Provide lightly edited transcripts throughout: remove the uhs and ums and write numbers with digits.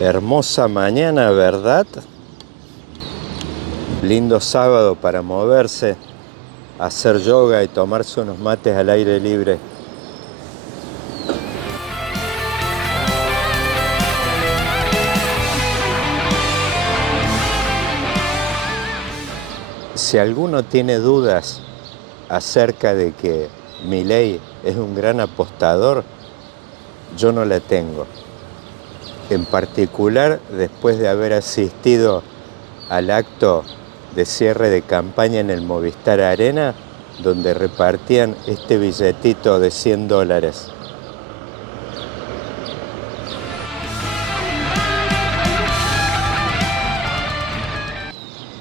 Hermosa mañana, ¿verdad? Lindo sábado para moverse, hacer yoga y tomarse unos mates al aire libre. Si alguno tiene dudas acerca de que Milei es un gran apostador, yo no la tengo. En particular, después de haber asistido al acto de cierre de campaña en el Movistar Arena, donde repartían este billetito de $100.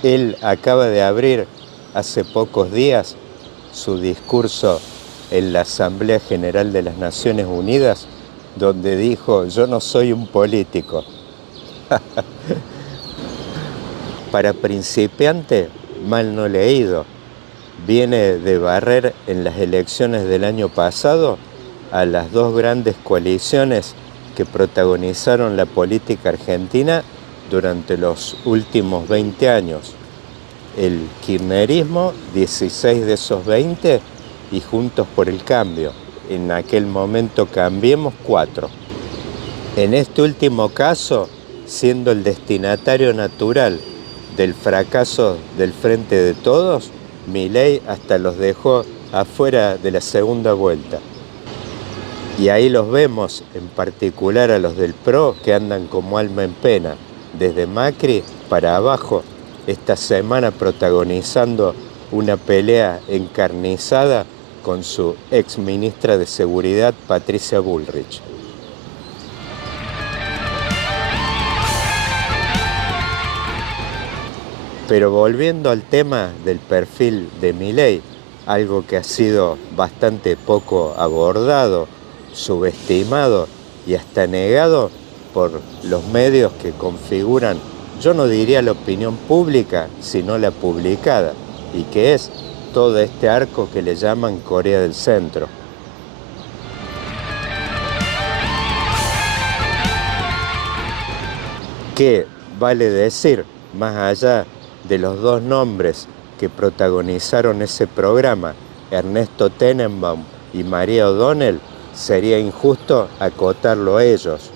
Él acaba de abrir hace pocos días su discurso en la Asamblea General de las Naciones Unidas, donde dijo: yo no soy un político. Para principiante, mal no leído. Viene de barrer en las elecciones del año pasado a las dos grandes coaliciones que protagonizaron la política argentina durante los últimos 20 años. El kirchnerismo, 16 de esos 20, y Juntos por el Cambio. En aquel momento Cambiemos, 4. En este último caso, siendo el destinatario natural del fracaso del Frente de Todos, Milei hasta los dejó afuera de la segunda vuelta. Y ahí los vemos, en particular a los del PRO, que andan como alma en pena, desde Macri para abajo, esta semana protagonizando una pelea encarnizada con su ex ministra de Seguridad, Patricia Bullrich. Pero volviendo al tema del perfil de Milei, algo que ha sido bastante poco abordado, subestimado y hasta negado por los medios que configuran, yo no diría la opinión pública, sino la publicada, y que es todo este arco que le llaman Corea del Centro. ¿Qué vale decir, más allá de los dos nombres que protagonizaron ese programa, Ernesto Tenenbaum y María O'Donnell? Sería injusto acotarlo a ellos.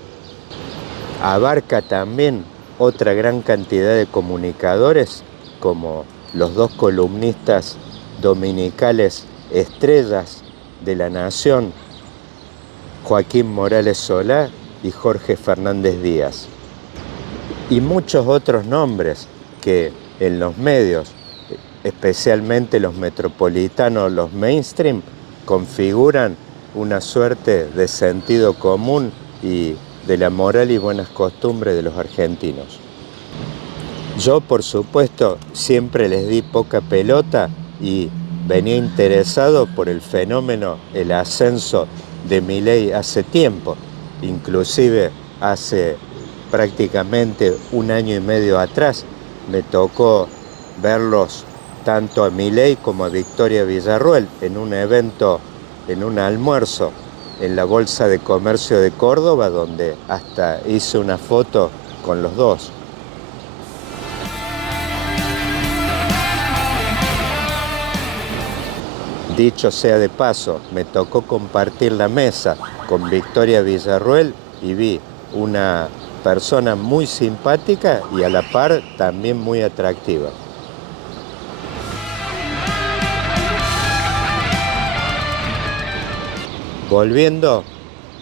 Abarca también otra gran cantidad de comunicadores, como los dos columnistas dominicales estrellas de La Nación, Joaquín Morales Solá y Jorge Fernández Díaz. Y muchos otros nombres que en los medios, especialmente los metropolitanos, los mainstream, configuran una suerte de sentido común y de la moral y buenas costumbres de los argentinos. Yo, por supuesto, siempre les di poca pelota y venía interesado por el fenómeno, el ascenso de Milei hace tiempo, inclusive hace prácticamente un año y medio atrás me tocó verlos tanto a Milei como a Victoria Villarruel en un evento, en un almuerzo en la Bolsa de Comercio de Córdoba, donde hasta hice una foto con los dos. Dicho sea de paso, me tocó compartir la mesa con Victoria Villarruel y vi una persona muy simpática y a la par también muy atractiva. Volviendo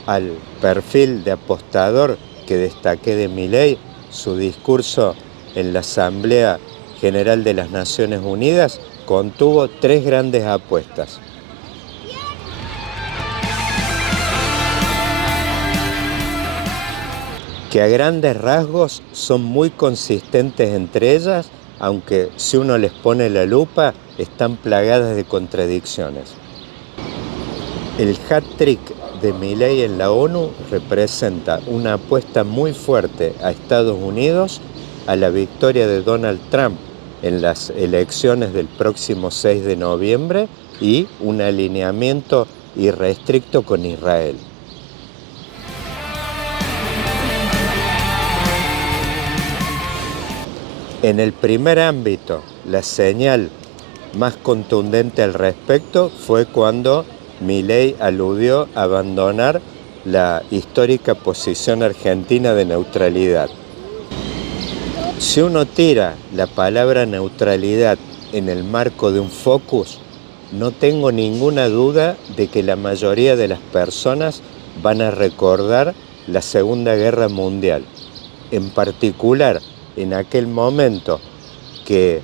al perfil de apostador que destaqué de Milei, su discurso en la Asamblea General de las Naciones Unidas contuvo tres grandes apuestas. Que a grandes rasgos son muy consistentes entre ellas, aunque si uno les pone la lupa, están plagadas de contradicciones. El hat-trick de Milei en la ONU representa una apuesta muy fuerte a Estados Unidos a la victoria de Donald Trump en las elecciones del próximo 6 de noviembre y un alineamiento irrestricto con Israel. En el primer ámbito, la señal más contundente al respecto fue cuando Milei aludió a abandonar la histórica posición argentina de neutralidad. Si uno tira la palabra neutralidad en el marco de un focus, no tengo ninguna duda de que la mayoría de las personas van a recordar la Segunda Guerra Mundial. En particular, en aquel momento que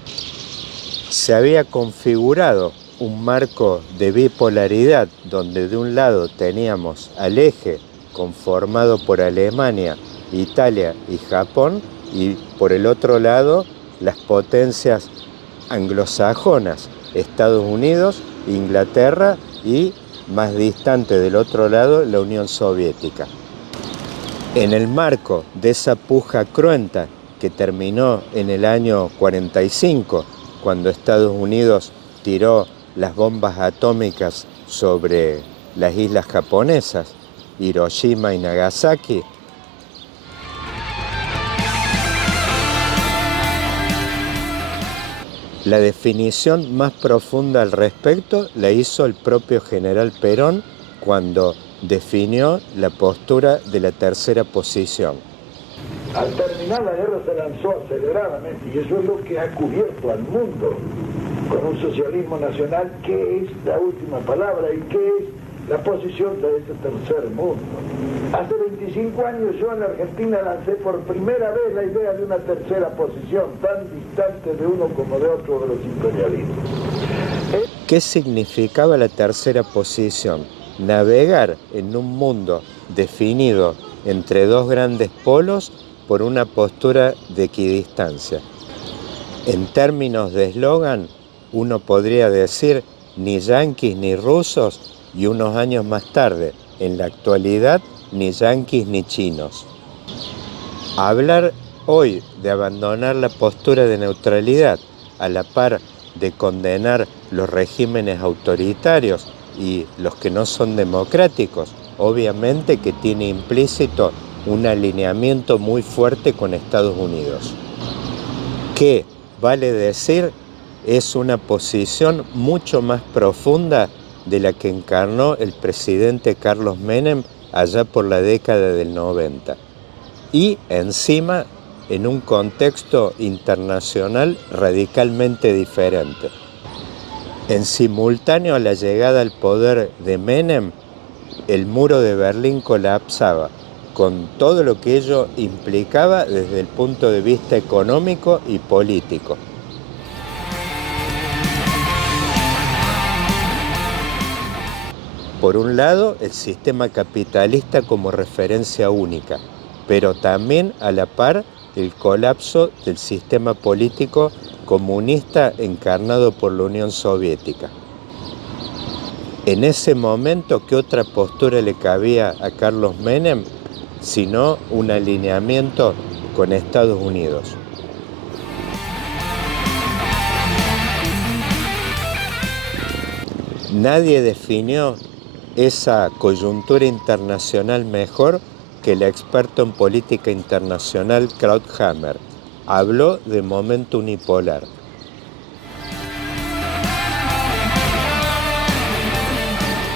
se había configurado un marco de bipolaridad donde de un lado teníamos al eje conformado por Alemania, Italia y Japón, y por el otro lado las potencias anglosajonas, Estados Unidos, Inglaterra y más distante del otro lado la Unión Soviética. En el marco de esa puja cruenta que terminó en el año 45, cuando Estados Unidos tiró las bombas atómicas sobre las islas japonesas, Hiroshima y Nagasaki, la definición más profunda al respecto la hizo el propio general Perón cuando definió la postura de la tercera posición. Al terminar la guerra se lanzó aceleradamente, y eso es lo que ha cubierto al mundo con un socialismo nacional, que es la última palabra y que es la posición de este tercer mundo. Hace 25 años yo en la Argentina lancé por primera vez la idea de una tercera posición, tan distante de uno como de otro de los imperialismos. ¿Qué significaba la tercera posición? Navegar en un mundo definido entre dos grandes polos por una postura de equidistancia. En términos de eslogan, uno podría decir ni yanquis ni rusos, y unos años más tarde, en la actualidad, ni yanquis ni chinos. Hablar hoy de abandonar la postura de neutralidad a la par de condenar los regímenes autoritarios y los que no son democráticos, obviamente que tiene implícito un alineamiento muy fuerte con Estados Unidos, que, vale decir, es una posición mucho más profunda de la que encarnó el presidente Carlos Menem allá por la década del 90. Y encima en un contexto internacional radicalmente diferente. En simultáneo a la llegada al poder de Menem, el muro de Berlín colapsaba, con todo lo que ello implicaba desde el punto de vista económico y político. Por un lado, el sistema capitalista como referencia única, pero también a la par el colapso del sistema político comunista encarnado por la Unión Soviética. En ese momento, ¿qué otra postura le cabía a Carlos Menem sino un alineamiento con Estados Unidos? Nadie definió esa coyuntura internacional mejor que el experto en política internacional Krauthammer. Habló de momento unipolar.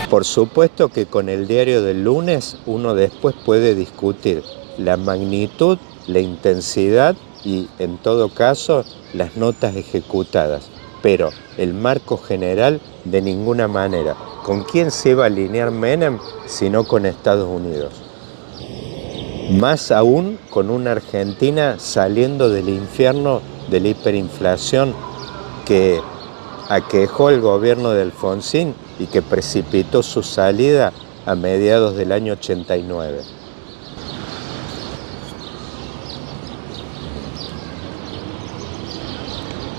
Por supuesto que con el diario del lunes uno después puede discutir la magnitud, la intensidad y, en todo caso, las notas ejecutadas. Pero el marco general, de ninguna manera. ¿Con quién se iba a alinear Menem sino con Estados Unidos? Más aún con una Argentina saliendo del infierno de la hiperinflación que aquejó el gobierno de Alfonsín y que precipitó su salida a mediados del año 89.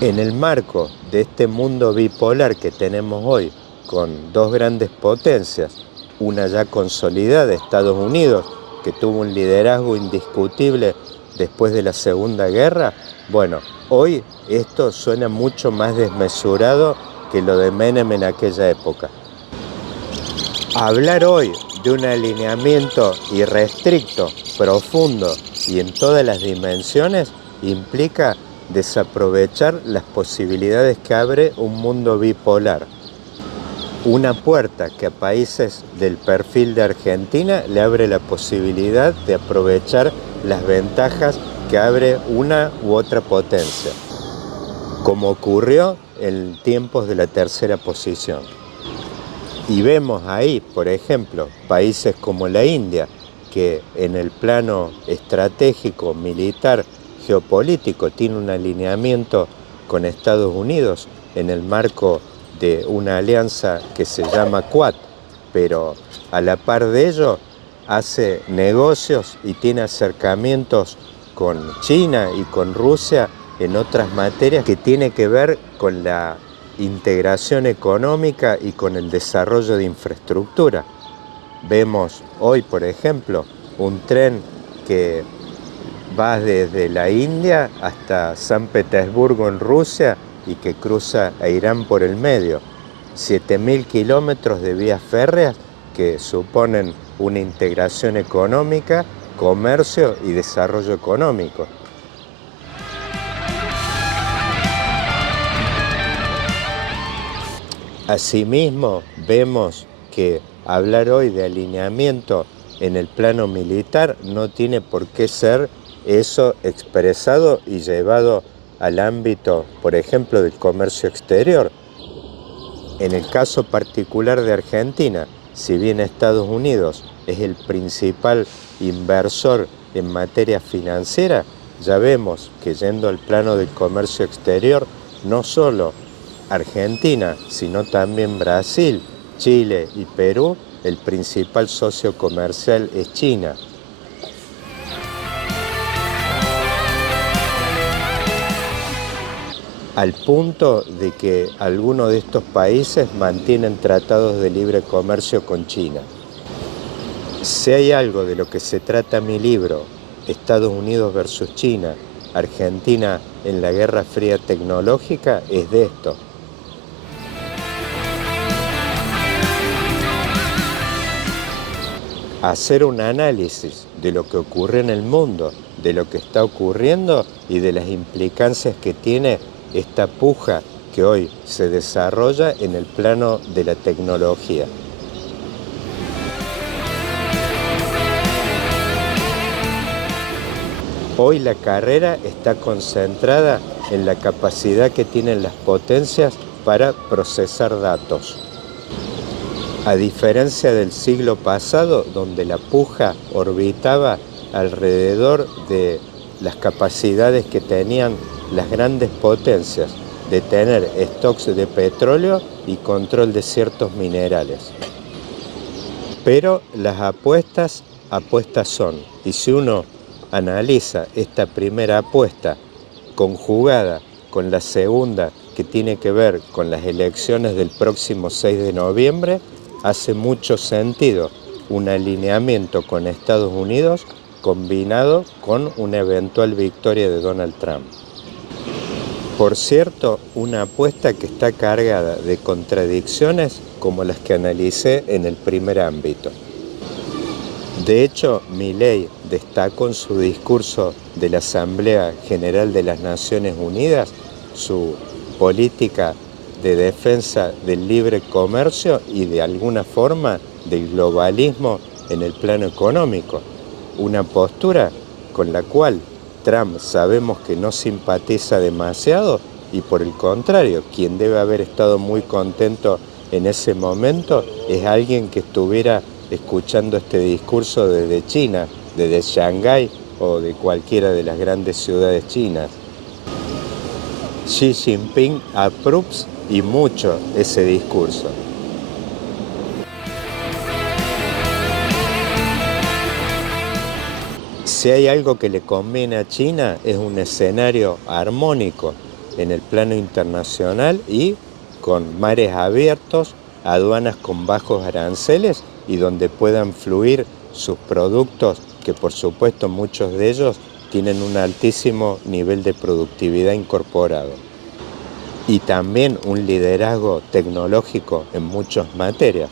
En el marco de este mundo bipolar que tenemos hoy, con dos grandes potencias, una ya consolidada, Estados Unidos, que tuvo un liderazgo indiscutible después de la Segunda Guerra, bueno, hoy esto suena mucho más desmesurado que lo de Menem en aquella época. Hablar hoy de un alineamiento irrestricto, profundo y en todas las dimensiones implica desaprovechar las posibilidades que abre un mundo bipolar. Una puerta que a países del perfil de Argentina le abre la posibilidad de aprovechar las ventajas que abre una u otra potencia, como ocurrió en tiempos de la tercera posición. Y vemos ahí, por ejemplo, países como la India, que en el plano estratégico, militar, geopolítico, tiene un alineamiento con Estados Unidos en el marco de una alianza que se llama Quad, pero a la par de ello hace negocios y tiene acercamientos con China y con Rusia en otras materias que tiene que ver con la integración económica y con el desarrollo de infraestructura. Vemos hoy, por ejemplo, un tren que va desde la India hasta San Petersburgo en Rusia y que cruza a Irán por el medio. 7.000 kilómetros de vías férreas que suponen una integración económica, comercio y desarrollo económico. Asimismo, vemos que hablar hoy de alineamiento en el plano militar no tiene por qué ser eso expresado y llevado al ámbito, por ejemplo, del comercio exterior. En el caso particular de Argentina, si bien Estados Unidos es el principal inversor en materia financiera, ya vemos que yendo al plano del comercio exterior, no solo Argentina, sino también Brasil, Chile y Perú, el principal socio comercial es China. Al punto de que algunos de estos países mantienen tratados de libre comercio con China. Si hay algo de lo que se trata mi libro, Estados Unidos versus China, Argentina en la Guerra Fría tecnológica, es de esto. Hacer un análisis de lo que ocurre en el mundo, de lo que está ocurriendo y de las implicancias que tiene esta puja que hoy se desarrolla en el plano de la tecnología. Hoy la carrera está concentrada en la capacidad que tienen las potencias para procesar datos. A diferencia del siglo pasado, donde la puja orbitaba alrededor de las capacidades que tenían las grandes potencias de tener stocks de petróleo y control de ciertos minerales. Pero las apuestas son, y si uno analiza esta primera apuesta conjugada con la segunda que tiene que ver con las elecciones del próximo 6 de noviembre, hace mucho sentido un alineamiento con Estados Unidos combinado con una eventual victoria de Donald Trump. Por cierto, una apuesta que está cargada de contradicciones como las que analicé en el primer ámbito. De hecho, Milei destacó en su discurso de la Asamblea General de las Naciones Unidas su política de defensa del libre comercio y de alguna forma del globalismo en el plano económico. Una postura con la cual Trump sabemos que no simpatiza demasiado y por el contrario, quien debe haber estado muy contento en ese momento es alguien que estuviera escuchando este discurso desde China, desde Shanghái o de cualquiera de las grandes ciudades chinas. Xi Jinping approves y mucho ese discurso. Si hay algo que le conviene a China es un escenario armónico en el plano internacional y con mares abiertos, aduanas con bajos aranceles y donde puedan fluir sus productos, que por supuesto muchos de ellos tienen un altísimo nivel de productividad incorporado. Y también un liderazgo tecnológico en muchas materias.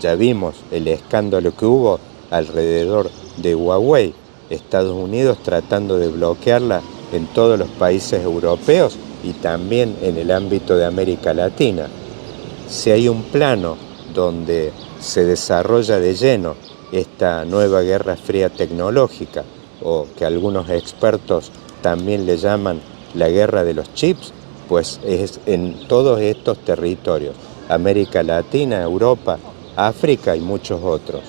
Ya vimos el escándalo que hubo alrededor de Huawei, Estados Unidos tratando de bloquearla en todos los países europeos y también en el ámbito de América Latina. Si hay un plano donde se desarrolla de lleno esta nueva guerra fría tecnológica, o que algunos expertos también le llaman la guerra de los chips, pues es en todos estos territorios, América Latina, Europa, África y muchos otros.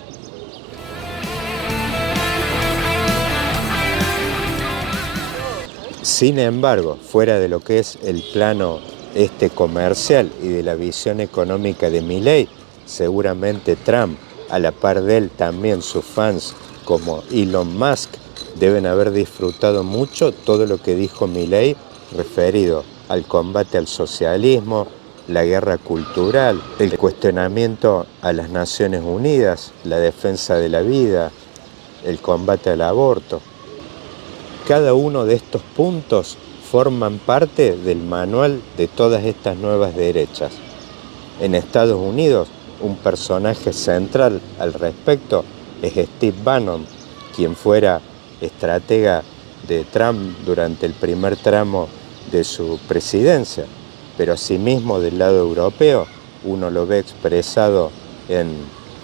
Sin embargo, fuera de lo que es el plano comercial y de la visión económica de Milei, seguramente Trump, a la par de él también sus fans como Elon Musk, deben haber disfrutado mucho todo lo que dijo Milei referido al combate al socialismo, la guerra cultural, el cuestionamiento a las Naciones Unidas, la defensa de la vida, el combate al aborto. Cada uno de estos puntos forman parte del manual de todas estas nuevas derechas. En Estados Unidos, un personaje central al respecto es Steve Bannon, quien fuera estratega de Trump durante el primer tramo de su presidencia, pero asimismo del lado europeo uno lo ve expresado en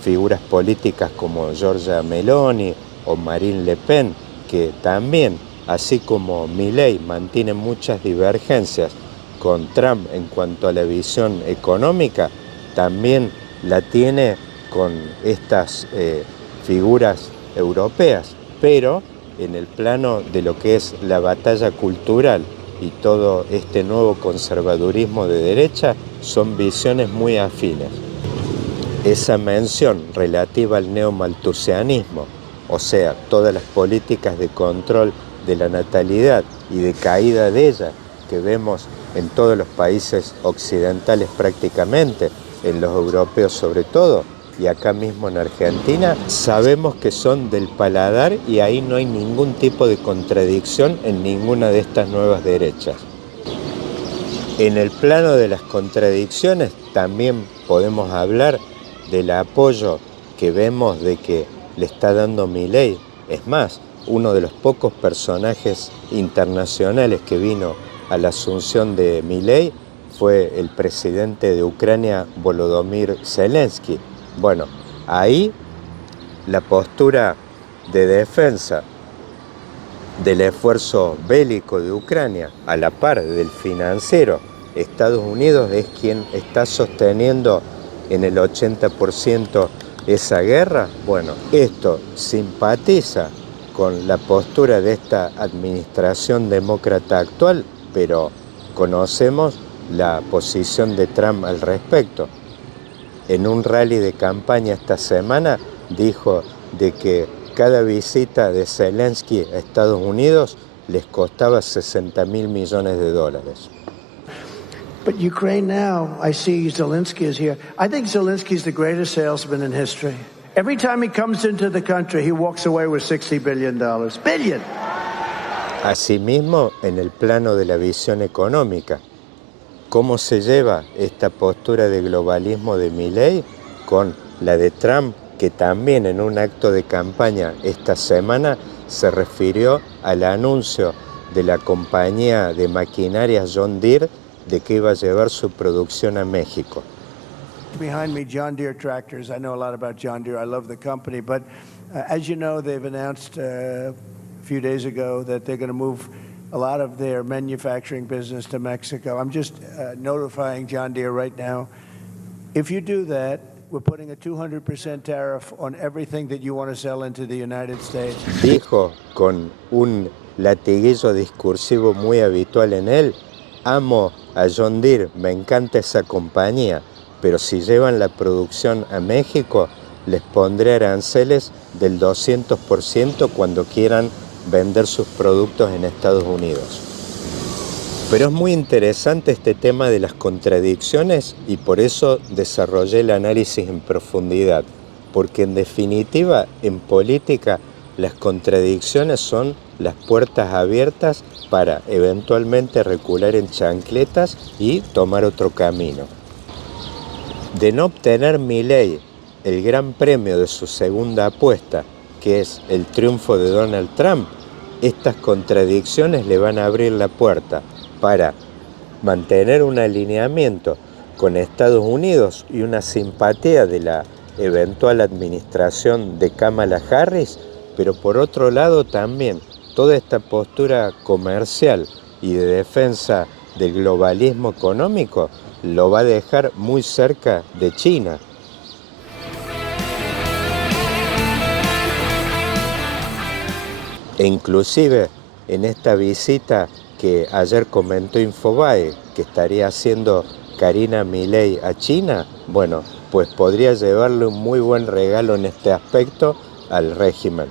figuras políticas como Giorgia Meloni o Marine Le Pen, que también, así como Milei, mantiene muchas divergencias con Trump en cuanto a la visión económica, también la tiene con estas figuras europeas, pero en el plano de lo que es la batalla cultural y todo este nuevo conservadurismo de derecha son visiones muy afines. Esa mención relativa al neomalthusianismo, o sea, todas las políticas de control de la natalidad y de caída de ella que vemos en todos los países occidentales prácticamente, en los europeos sobre todo, y acá mismo en Argentina, sabemos que son del paladar y ahí no hay ningún tipo de contradicción en ninguna de estas nuevas derechas. En el plano de las contradicciones también podemos hablar del apoyo que vemos de que le está dando Milei. Es más, uno de los pocos personajes internacionales que vino a la asunción de Milei fue el presidente de Ucrania, Volodymyr Zelensky. Bueno, ahí la postura de defensa del esfuerzo bélico de Ucrania, a la par del financiero, Estados Unidos es quien está sosteniendo en el 80% esa guerra. Bueno, esto simpatiza con la postura de esta administración demócrata actual, pero conocemos la posición de Trump al respecto. En un rally de campaña esta semana dijo de que cada visita de Zelensky a Estados Unidos les costaba $60 mil millones. But Ukraine now, I see Zelensky is here. I think Zelensky is the greatest salesman in history. Every time he comes into the country, he walks away with $60 billion. Billion! Asimismo, en el plano de la visión económica, ¿cómo se lleva esta postura de globalismo de Milei con la de Trump, que también en un acto de campaña esta semana se refirió al anuncio de la compañía de maquinarias John Deere de que iba a llevar su producción a México? Behind me, John Deere tractors. I know a lot about John Deere. I love the company. But as you know, they've announced a few days ago that they're going to move a lot of their manufacturing business to Mexico. I'm just notifying John Deere right now. If you do that, we're putting a 200% tariff on everything that you want to sell into the United States. Dijo con un latiguillo discursivo muy habitual en él: amo a John Deere, me encanta esa compañía, pero si llevan la producción a México, les pondré aranceles del 200% cuando quieran vender sus productos en Estados Unidos. Pero es muy interesante este tema de las contradicciones y por eso desarrollé el análisis en profundidad, porque en definitiva, en política, las contradicciones son las puertas abiertas para eventualmente recular en chancletas y tomar otro camino. De no obtener Milei el gran premio de su segunda apuesta, que es el triunfo de Donald Trump, Estas contradicciones le van a abrir la puerta para mantener un alineamiento con Estados Unidos y una simpatía de la eventual administración de Kamala Harris, pero por otro lado también toda esta postura comercial y de defensa del globalismo económico lo va a dejar muy cerca de China. E inclusive en esta visita que ayer comentó Infobae, que estaría haciendo Karina Milei a China, bueno, pues podría llevarle un muy buen regalo en este aspecto al régimen.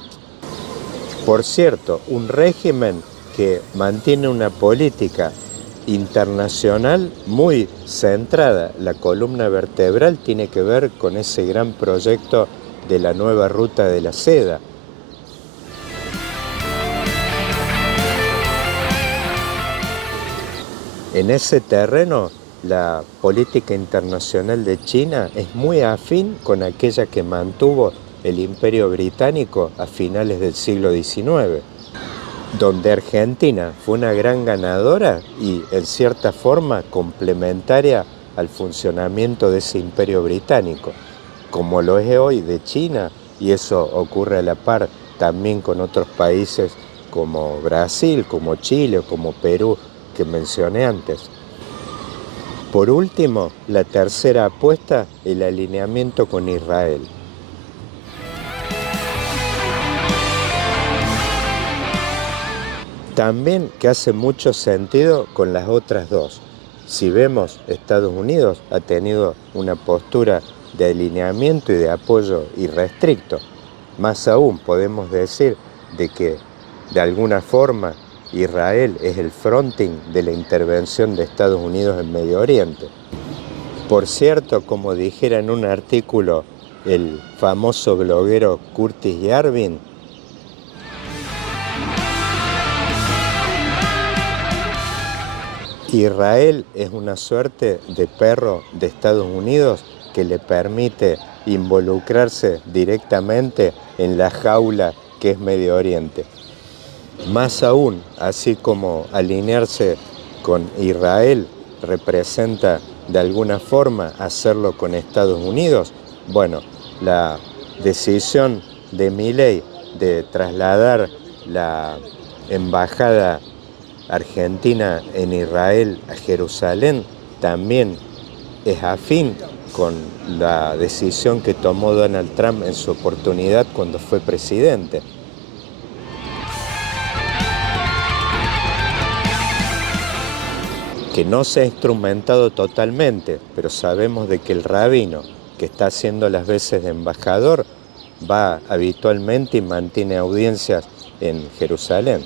Por cierto, un régimen que mantiene una política internacional muy centrada. La columna vertebral tiene que ver con ese gran proyecto de la nueva ruta de la seda. En ese terreno, la política internacional de China es muy afín con aquella que mantuvo el Imperio Británico a finales del siglo XIX, donde Argentina fue una gran ganadora y, en cierta forma, complementaria al funcionamiento de ese Imperio Británico, como lo es hoy de China, y eso ocurre a la par también con otros países como Brasil, como Chile o como Perú, que mencioné antes. Por último, la tercera apuesta, el alineamiento con Israel. También que hace mucho sentido con las otras dos. Si vemos, Estados Unidos ha tenido una postura de alineamiento y de apoyo irrestricto. Más aún podemos decir de que de alguna forma Israel es el fronting de la intervención de Estados Unidos en Medio Oriente. Por cierto, como dijera en un artículo el famoso bloguero Curtis Yarvin, Israel es una suerte de perro de Estados Unidos que le permite involucrarse directamente en la jaula que es Medio Oriente. Más aún, así como alinearse con Israel representa de alguna forma hacerlo con Estados Unidos, bueno, la decisión de Milei de trasladar la embajada argentina en Israel a Jerusalén también es afín con la decisión que tomó Donald Trump en su oportunidad cuando fue presidente. Que no se ha instrumentado totalmente, pero sabemos de que el rabino que está haciendo las veces de embajador va habitualmente y mantiene audiencias en Jerusalén.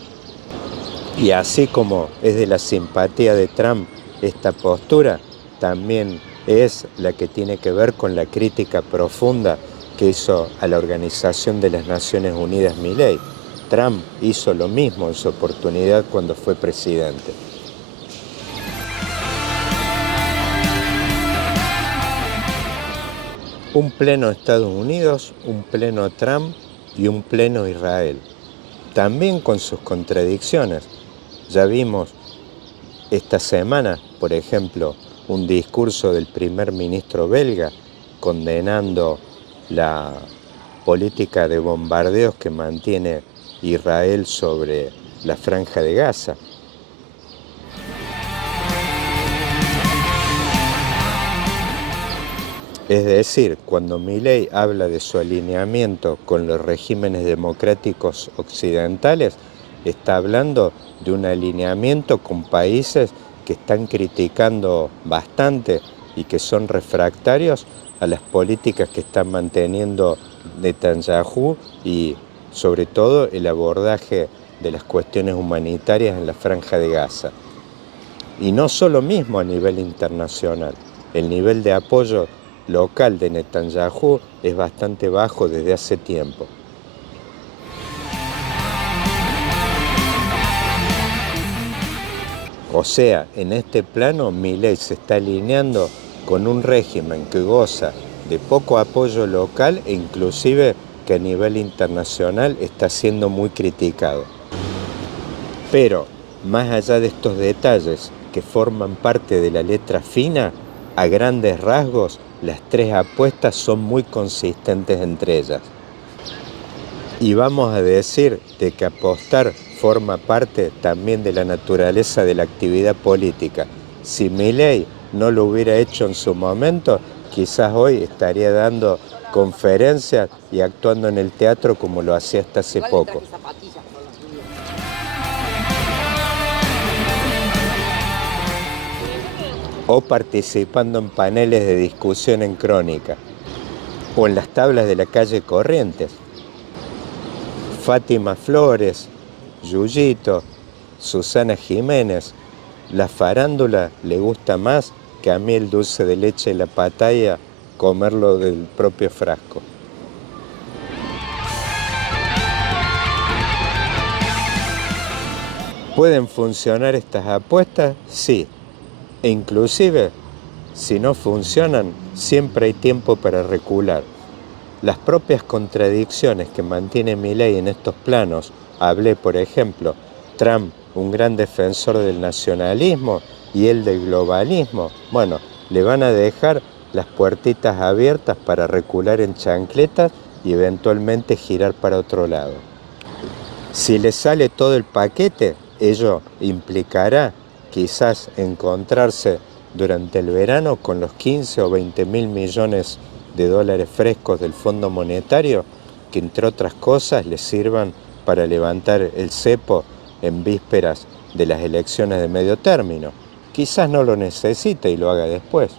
Y así como es de la simpatía de Trump esta postura, también es la que tiene que ver con la crítica profunda que hizo a la Organización de las Naciones Unidas Milei. Trump hizo lo mismo en su oportunidad cuando fue presidente. Un pleno Estados Unidos, un pleno Trump y un pleno Israel. También con sus contradicciones. Ya vimos esta semana, por ejemplo, un discurso del primer ministro belga condenando la política de bombardeos que mantiene Israel sobre la Franja de Gaza. Es decir, cuando Milei habla de su alineamiento con los regímenes democráticos occidentales, está hablando de un alineamiento con países que están criticando bastante y que son refractarios a las políticas que están manteniendo Netanyahu y sobre todo el abordaje de las cuestiones humanitarias en la Franja de Gaza. Y no solo mismo a nivel internacional, el nivel de apoyo local de Netanyahu es bastante bajo desde hace tiempo. O sea, en este plano Milei se está alineando con un régimen que goza de poco apoyo local e inclusive que a nivel internacional está siendo muy criticado. Pero, más allá de estos detalles que forman parte de la letra fina, a grandes rasgos, las tres apuestas son muy consistentes entre ellas. Y vamos a decir de que apostar forma parte también de la naturaleza de la actividad política. Si Milei no lo hubiera hecho en su momento, quizás hoy estaría dando conferencias y actuando en el teatro como lo hacía hasta hace poco. O participando en paneles de discusión en Crónica, o en las tablas de la calle Corrientes. Fátima Flores, Yuyito, Susana Jiménez. La farándula le gusta más que a mí el dulce de leche y la pataya comerlo del propio frasco. ¿Pueden funcionar estas apuestas? Sí. E inclusive, si no funcionan, siempre hay tiempo para recular. Las propias contradicciones que mantiene Milei en estos planos, hablé por ejemplo, Trump, un gran defensor del nacionalismo y él del globalismo, bueno, le van a dejar las puertitas abiertas para recular en chancletas y eventualmente girar para otro lado. Si le sale todo el paquete, ello implicará quizás encontrarse durante el verano con los 15 o 20 mil millones de dólares frescos del Fondo Monetario, que entre otras cosas les sirvan para levantar el cepo en vísperas de las elecciones de medio término. Quizás no lo necesite y lo haga después.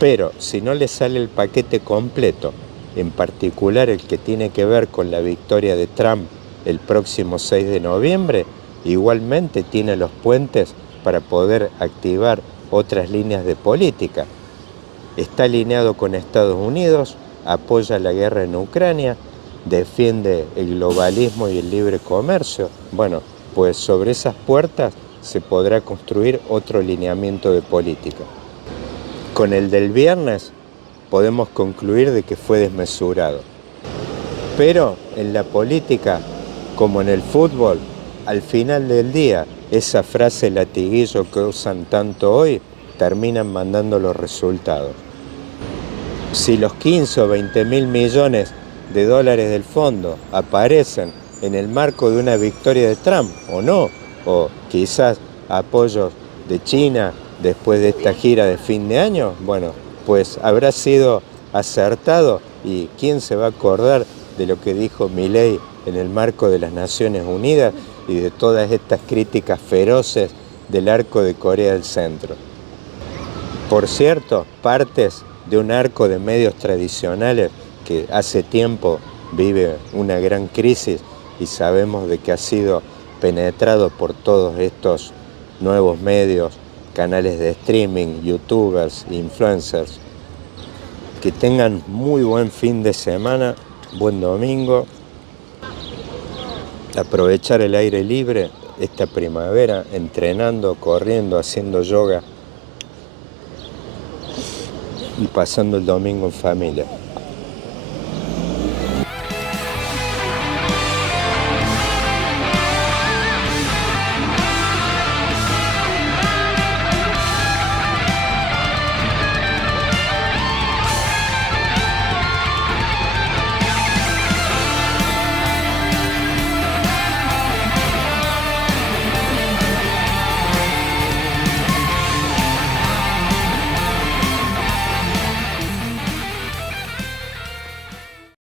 Pero si no le sale el paquete completo, en particular el que tiene que ver con la victoria de Trump el próximo 6 de noviembre, igualmente tiene los puentes para poder activar otras líneas de política. Está alineado con Estados Unidos, apoya la guerra en Ucrania, defiende el globalismo y el libre comercio. Bueno, pues sobre esas puertas se podrá construir otro lineamiento de política. Con el del viernes podemos concluir de que fue desmesurado. Pero en la política, como en el fútbol, al final del día, esa frase latiguillo que usan tanto hoy, terminan mandando los resultados. Si los 15 o 20 mil millones de dólares del fondo aparecen en el marco de una victoria de Trump o no, o quizás apoyos de China después de esta gira de fin de año, bueno, pues habrá sido acertado y quién se va a acordar de lo que dijo Milei en el marco de las Naciones Unidas y de todas estas críticas feroces del arco de Corea del Centro. Por cierto, partes de un arco de medios tradicionales que hace tiempo vive una gran crisis y sabemos de que ha sido penetrado por todos estos nuevos medios, canales de streaming, youtubers, influencers. Que tengan muy buen fin de semana, buen domingo. Aprovechar el aire libre esta primavera, entrenando, corriendo, haciendo yoga y pasando el domingo en familia.